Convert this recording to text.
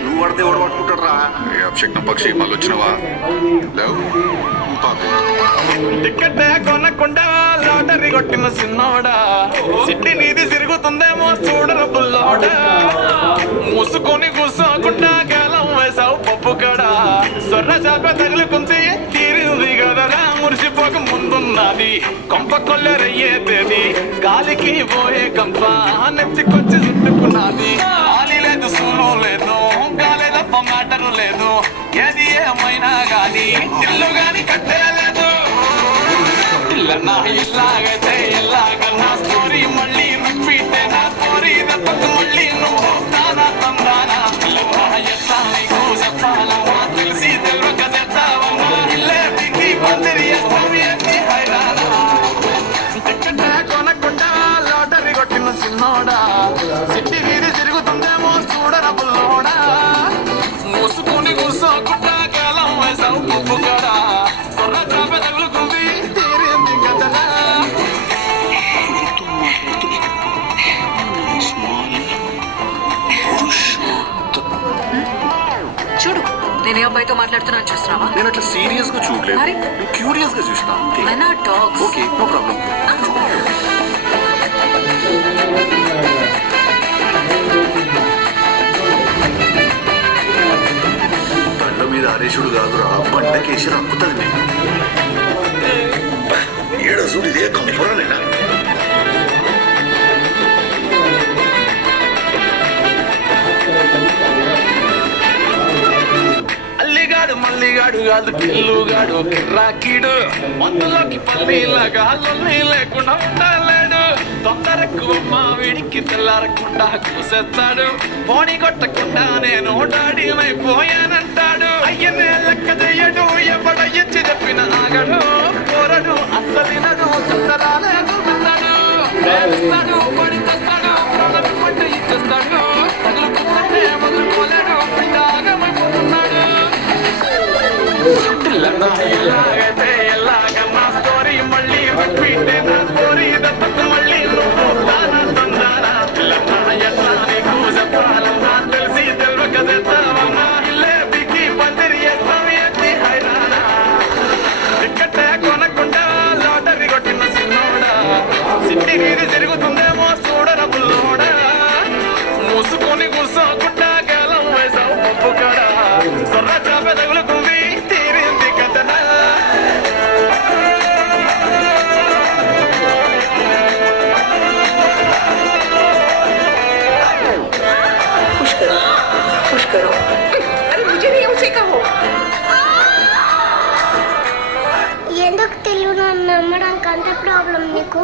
నువ్వు పడితే ఎవడు పట్టుకుంటాడు రా అభిషేక్ పక్షి మళ్ళీ వచ్చినవా టికెట్ కొనకుండా లాటరీ కొట్టిన సిన్నోడా సిట్టి నీది తిరుగుతుందేమో చూడరు బుల్లోడా మూసుకొని కూసోకుండా గాలం వేసావు పప్పు కడా సొర్ర చాప తగులుకుంది తీరింది కదరా మురిసిపోక ముందున్నది కొంప కొల్లెరయ్యేది గాలికి పోయే కంప నెత్తికొచ్చి చుట్టుకున్నది గాలి లేదు సూలు లేదు గాలి తప్ప మ్యాటరు లేదు ఏది ఏమైనా గాని ఇల్లు గాని కట్టేలేదు ఇల్లన్నా ఇల్లాగైతే ఇల్లాగన్నా స్టోరీ మళ్ళీ రిపీట్ నా స్టోరీ దెబ్బకు మళ్ళీ నువ్వు తానా తందానా ఎట్లా నీకు చెప్పాలమ్మా తెలిసి తెలియక తెచ్చావమ్మా ఇల్లే దిగి పందిరి హైరానా టికెట్ కొనకుండా లాటరీ కొట్టిన సిన్నోడా సిట్టి వీధి తిరుగుతుందేమో చూడరా బుల్లోడా మూసుకొని కూసోకుండా కాలం వేసావు ఉప్పు కూడా సొర్ర చాప తగులుకుంది తీరింది కదరా చూడు నేను ఏ అబ్బాయితో మాట్లాడుతున్నాను చూస్తున్నావా? నేను అట్లా సీరియస్ గా చూడలేదు, క్యూరియస్ గా చూసినా. Okay, no problem. బండ మీద ఆరేషుడు కాదురా, బండకేసి రక్కుతుంది నేను. ఏడ చూడు ఇదే కంపురాలేనా? మల్లిగాడు కాదు కిల్లుగాడు కిర్రాకీడు మందులోకి పల్లీలాగా లొల్లి లేకుండా ఉండలేడు తొందరకు మా వీడికి తెల్లారకుండా కూసేస్తాడు పోనీ కొట్టకుండా నేను డాడీనైపోయానంటాడు అయ్యనే లెక్క చెయ్యడు ఎవడయ్యచ్చి చెప్పిన ఆగడు కోరడు అస్సలినడు చుట్టరాలే చూపిస్తాడు ప్రేమిస్తాడు పడి తెస్తాడు పంట ఇచ్చేస్తాడు తగులుకుంటే వదులుకోలేడు ఆగమైపోతున్నాడు ఇలాగైతే ఎలాగన్నా స్టోరీ మళ్ళీ రిపీట్ నా స్టోరీ దెబ్బకు మళ్ళీ నువ్వు తానా తందానా ఎట్లా నీకు చెప్పాలమ్మా తెలిసి తెలియక తెస్తావమ్మా ఇల్లే బిగి పందిరి ఎత్తి హైరానా టికెట్ కొనకుండా లాటరీ కొట్టిన సిన్నోడా సిట్టి వీధి తిరుగుతుందేమో చూడరా బుల్లోడా మూసుకొని కూసోకుండా గాలం వేసావు పప్పు కాడా సొర్ర చాప తగులుకుంది తీరింది కథనా ఎందుకు తెలుగు నమ్మడానికి అంత ప్రాబ్లం నీకు?